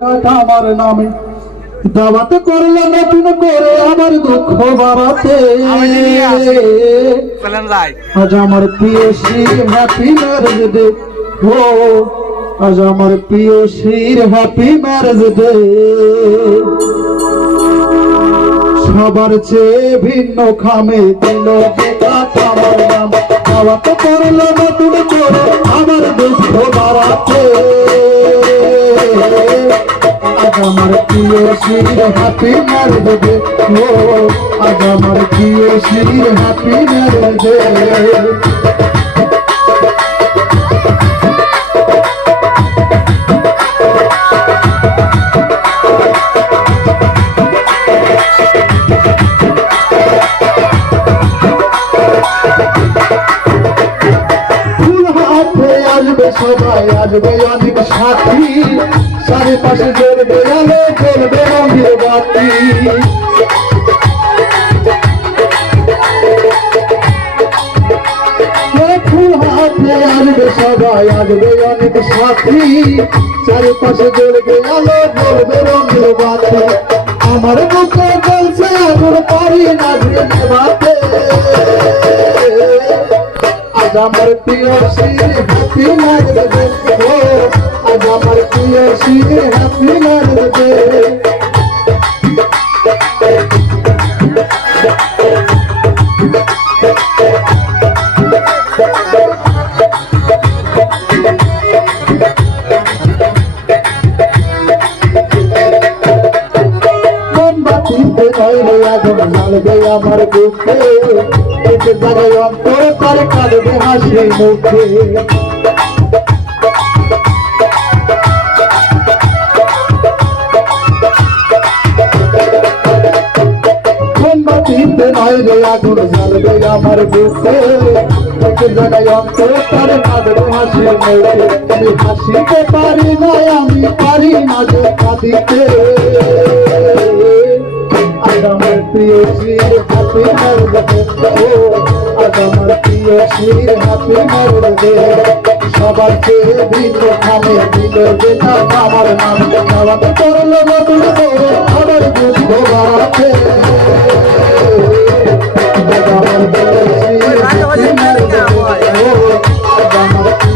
আমার নামে। দাওয়াত করলে নতুন করে আমার দুঃখ বাড়াতে। আজ আমার প্রিয় শ্রী হ্যাপি ম্যারেজ ডে ও আজ আমার প্রিয় শ্রীর হ্যাপি ম্যারেজ ডে সবার চেয়ে ভিন্ন খামে দিল কাটা আমার নাম। দাওয়াত করলে আমার প্রিয় শ্রীর হ্যাপি ম্যারেজ ডে ও, আজ আমার প্রিয় শ্রীর হ্যাপি হাতে আসবে, সবাই আসবে অনেক সাথী। চারিপাশে জ্বলবে আলো জ্বলবে রঙের বাতি। সবাই আসবে অনেক সাথী। চারিপাশে জ্বলবে আলো জ্বলবে রঙের বাতি। আমার বুকে বলছে এখন পারি না ভেঙে বাতে আজ আমার প্রিয় শ্রী হ্যাপি লাগবে ও আজ আমার প্রিয় শ্রী হ্যাপি লাগবে মোমবাতিতে নইলে আগুন জ্বালবে আমার বুকে এতে জায়গায় অন্তর করে কাঁদবে হাসি মুখে নইলে আগুন জ্বালবে আমার বুকে। এতে জায়গায় অন্তর কাঁদবে হাসি মুখে আমি হাসিতে পারি না, আমি পারি না যে কাঁদিতে। আমার চেয়ে ভিন্ন আমার নাম। করল আমার